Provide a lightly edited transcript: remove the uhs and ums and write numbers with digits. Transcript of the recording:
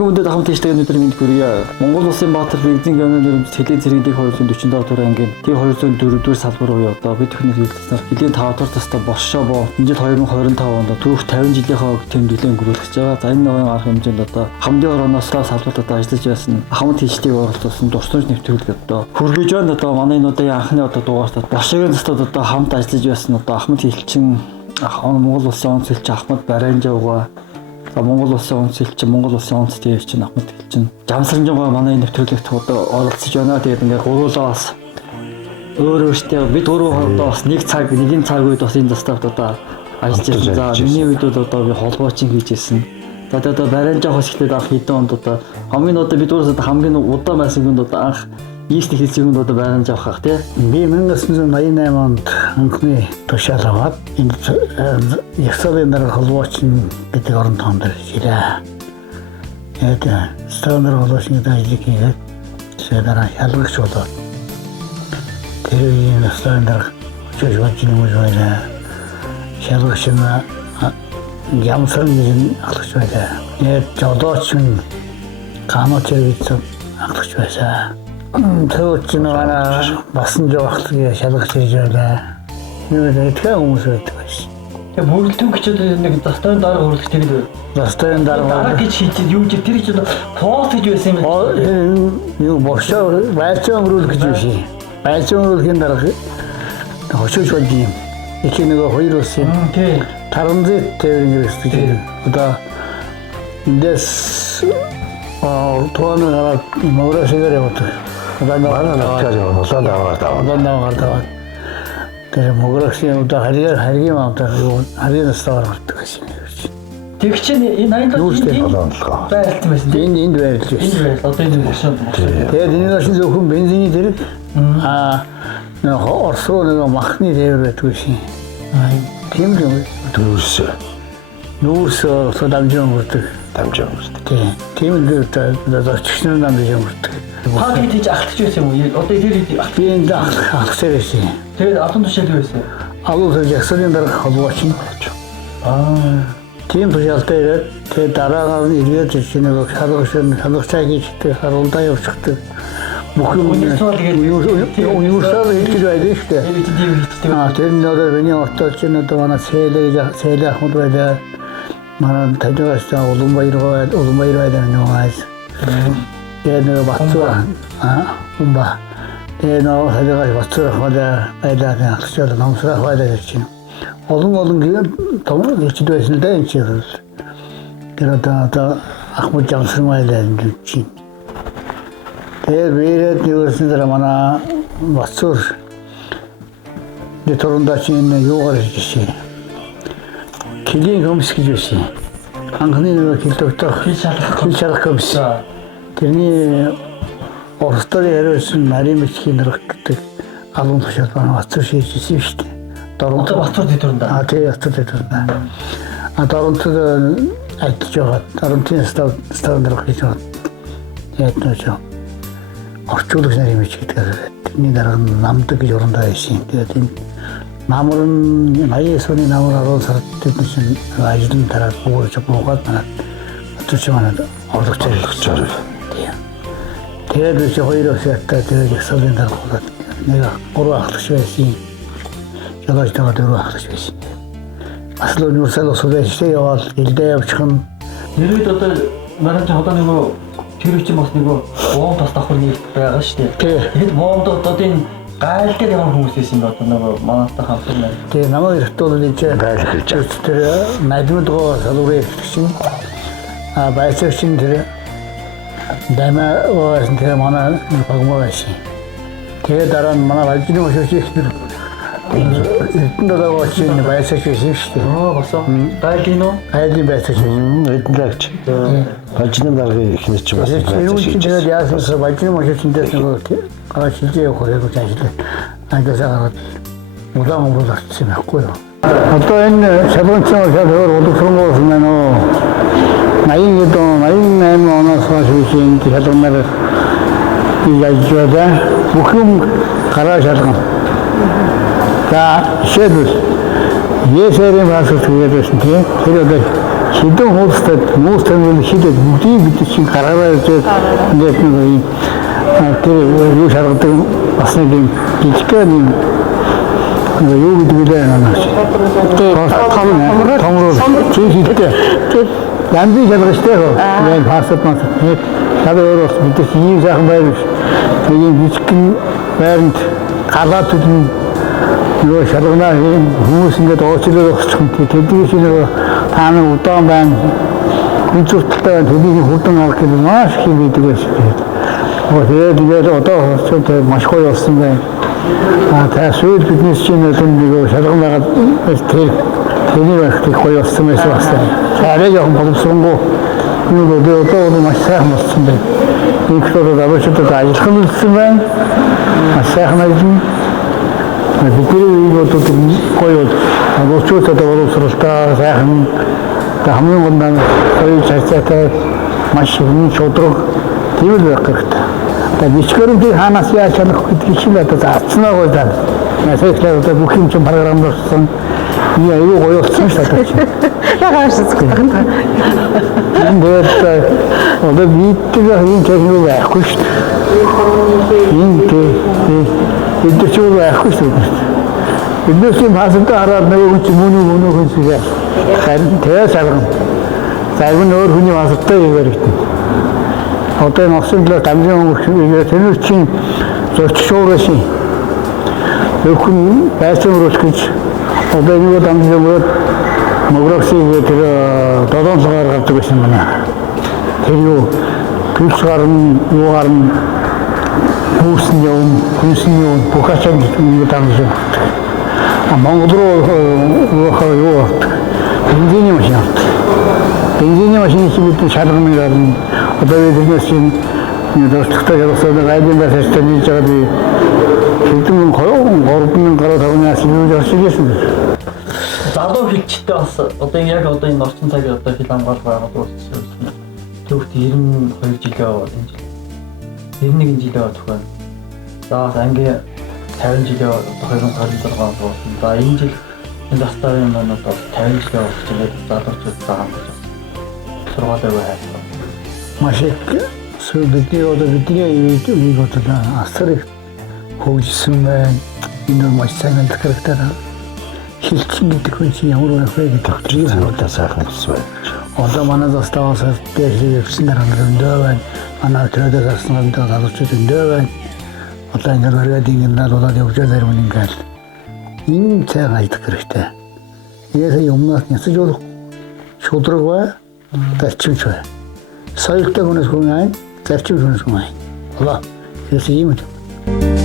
Эрхэм үндэд хамт хийжтэй өнөөдөр мэд хүрье. Монгол Улсын Баатар Бэгдийн гены нэрмж Хэлийн цэргийн 245 дугаар ангийн 204 дугаар салбар буюу одоо бид бүхний хэлэлцээр Хэлийн 5 дугаар тастай Боршоо боо энэ жил 2025 онд түүх 50 жилийнхаа тэмдэглэл өнгөрүүлж байгаа. За энэ нэгэн арга хэмжээнд одоо хамдын орооноос салбартад ажиллаж байсан хамт хийжтэйг оролцуулсан дурсамж нэвтрүүлэг одоо хүргэж байна. Одоо манай энэ удаагийн анхны одоо дугаартад Боршоогийн тастад одоо хамт ажиллаж байсан одоо Ахмад Хэлчин Монгол Улсын онцлогч Ахмад Баранжауга Монгол Улсын онцлогч Монгол Улсын онцлогч Ахмад Хэлчин Жамсранжууга манай нэвтрүүлэгт одоо оролцож байна. Тэгээд ингээ гуруулаа бас өөрөөсөө бид гурав бас нэг цаг үед бас энэ застагт одоо ажиллаж байсан. За миний үед бол одоо би холбоочин хийж ирсэн. За одоо Баранжаахаас эхлээд анх хэдэн онд одоо хамгийн одоо бид гураас хамгийн удаан байсан хүнд одоо анх Ийст хэлцээнд одоо Баранжаах тий. Би 1988 онд анхны тушаал аваад энэ Ясалын дараа холбоочин гэдэг орон тоонд ирээ. Тэгээд стандарт холбоочны ажлыг хийгээд дараа шалгагч болоод тэр үеийн стандарт жижигхэн юм байлаа. Шалгагч нь Ямсран гэж ахлагч байлаа. Тэгээд жолооч нь Канач гэж ахлагч байсан. Төвч нэраа басан жоохлыг шалгаж хийж байлаа. Нэг ихэнх хүмүүс байдаг байсан. Тэгээ бүрэлдэхүүнчд нэг застойн дараа хөрөлдөх тэгээд застойн дараа гэж хийж юу гэж тэр чинь пост гэж байсан юм байна. Юу Боршоо байцаа өнгөрүүлэх гэж байсан. Байцаа өнгөрүүлэхийн дараа хошууч болж юм. Их нэг хоёр улсын таранзит төвийн хэрэгсдэг. Одоо эндээс тооны гараад Моросигээр явдаг. Тэр Моросийн одоо харгийн маамтай харгийн стаар ордог гэсэн юм. Тэг чинь энэ 80-д байлцсан байсан. Энд байлж байсан. Энэ байл одоо энэ машин. Тэгээд энэ машин зөвхөн бензиний дэрэг Орос руу нэг махны тээвэр байдаг байсан. Тийм л нүүрс дамжин өнгөрдөг. Тийм л зоччны дамжин өнгөрдөг. Хаа гэж ахлагч байсан юм уу? Одоо тэр би энэ ахлагч байсан. Тэгээд алан тушаал байсан. Алан тушаал Ясалын дараа холбоочин. Тийм тушаалтай ирээд тэгээд дараагаар нь ирээд нэг шалгагчаа хийхдээ харуулдаа явчихдаг. Бүх юм универсал хийж байдаг шүү дээ. Тэр нь одоо миний ортолч нь одоо манай Сэлэ Ахмад байлаа. Манай тажигаас Улаанбаатар байлаа нөөс. Тэгээд Батцуур умба. Тэгээд тажигаас Батцуур байлаа ахчаад намсрах байлаа гэж чинь. Олон том хийж байсан л да энэ чинь. Тэр одоо Ахмад Жамсран байлаа гэж чинь. Тэгээд бирэд нэгсэн дараа манай Батцуур дэторондачийн юугаар хийжээ. Хэлийн комисс гэж байсан. Анхны хэл доктор хэл шалгах комисс. Тэрний Оростоор яриасан нарийн бичгийн нэрх гэдэг алуун тушаал байна. Батцуур хийжсэн шүү дээ. Одоо Батцуур дэторонда. Тийм Батцуур дэторонда. Торонтод ажиллаж байгаа. Торонтын стандарт хийж байгаа. Тэгээд нөө орчуулагч нарийн мич гэдэг. Тэрний дараа намдаг гэж орондоо байсан. Тэгээд энэ намар нь 89 оны намар 10 сард тэдний ажлын дараа бүгд буугаад манад Батцуур манад орлогч ажиллаж. Тэгээд би хоёр өсөлтөд тэгээд Ясалын дараа болоод нэг 3 ахлагч байсан. Ялаж байгаа 4 ахлагч байсан. Бас л универсал осолжтэй яваад гэлдээ явчихна. Нэрээд одоо манай одоо нэг тэр үчи бас нэг боом тас давхар нэг байгаа шүү дээ. Тэгэд боомд одоо энэ гайл дээр ямар хүмүүс байсан бэ одоо нэг манайтай хамт байна. Тэгээ намайг ихтүүл нэг гайл гэж. Тэр найдмадгоо салуурын чинь байцаагчин тэр дама оос тэр манай багмаа байсан. Тэгээ дараа нь манай ажлын өшөөч ихтэй эднэрээ очиж байцаагч байсан шүү дээ. Босоо. Гайлын уу? Гайлын байцаагч. Эднэрэгч. Ажлын даргын ихнээс ч бас байцаагч. Тэгээд яасан ажлын өшөөчөнд нэг ажлын явах хэрэггүй ажиллаа. Ангасаа удаан болчихсон байхгүй юу? Одоо энэ шалгуунцаа шалгуур удахгүй юм байна. 88 оноос хойш энэ шалгуунаар яажгаа бүхэн гараа шалгуун. За шийдэл Есэрийн бас үгээд байсан тийм. Тэр одоо Хідэн хуустад муус тэмэл хідэд бүгдийг бид чинь гараараа үзээд ингээд нэг юм тэр юу шаргадаг бас нэг юм жижигхэн юм юу гэдэг вэ нанаас. Томрол чийхтэй. Янзын шалгажтай хөө. Яг фасад мас. Шалгаж өөрөөс бид ийм сайхан байв. Тэгээд жижигхэн байранд галаад түлэн юу шалганаа хүмүүс ингээд уучлаад өгчих юм. Тэдгээс нэг тааны удаан байна. Күнцөртөлтэй төдийг хурдан авах гэж маш их хийдэг байсан. Тэгээд одоо ч маш гоё болсон байна. Та сүйд биднес чинь нэг шалган байгаад тэрний их гоё болсон байсан бас. Арай жоохон боловсронгуй юу гэдэг одоо маш сайхан болсон байна. Инхтодод авчирдаг ажиллах нь болсон байна. Маш сайхан ажиллана. Бидний юу гэдэг гоё боловсруулалтад боловсруулалтаа сайхан хамгийн гол нь гоё цацаатай маш их шудраг тийм л байх хэрэгтэй. Бичгэрүүдийг хаанаас яаж чадах гэдгийг чинь одоо заацнаа гоё даа. Насаачлаа одоо бүх юм чинь програмлуулсан. Яа юу гоё болсон шүү дээ. Яагаад ч гэсэн. Тэгээд одоо бидгээ юм техник байхгүй шүү дээ. Бид ч юу байхгүй шүү дээ. Биднээс юм хасантай хараад нэг хүн мөнөө хүнсгээ. Харин тэгээд салган. Зарим өөр хүний хасантай юм хэрэгтэй. Одоо энэ осын талаар дамжин өнгөрөх тэр чинь зөрч шуурашин. Зөвхөн байцаан руу гэж одоо энэ дамжин өнгөрөөд мөгрөсийг тэр додонлогоор гардаг байсан байна. Тэр юу гүс гарна, юу гарна, хүүсэн юм, хүнсэн юм, бүх ачааг ингэ дамжин. Монгол руу юу бензиний машин. Бензиний машин чинь шалганы гарна. Одоо биднес чинь дөрөвтэй явсан гайдын бастай хийж байгаа би хэдэн 3,000 гаруй тавнаас юу ярьсан. Залуу хилчтэй бас одоо яг одоо энэ орчин цагийн одоо хил хамгаалал байгаад дууссан. Төвхт 92 жилээ энэ жил. 91 жилээ төхөн. За анги 50 жилээ одоо 2026 болсон. За энэ жил энэ дастарын маань одоо 50 жилээ болж байгаа залуучууд байгаа юм байна. Сургуулиугаа хайсан. Маш их бидний одоо асар их хөгжсөн байна. Энэ маш сайн характер. Хилчин гэдэг хүн чинь ямар байх вэ гэдэг чинь одоо сайхан болсон байна. Одоо манай заставаас дээр явсан дөрөндөө байна. Манай төрөдөөс авсан залуучууд өндөө байна. Одоо энэ бариадын энэ надад явж байгаа юм ингээл. Энэ цайг хайдаг хэрэгтэй. Яасан юмнаас нясаж болох шудраг бай, зарчимч бай. Соёлтой хүнээс хүн айн, зарчимч хүнээс хүн айн. Болоо. Яасан юм бэ?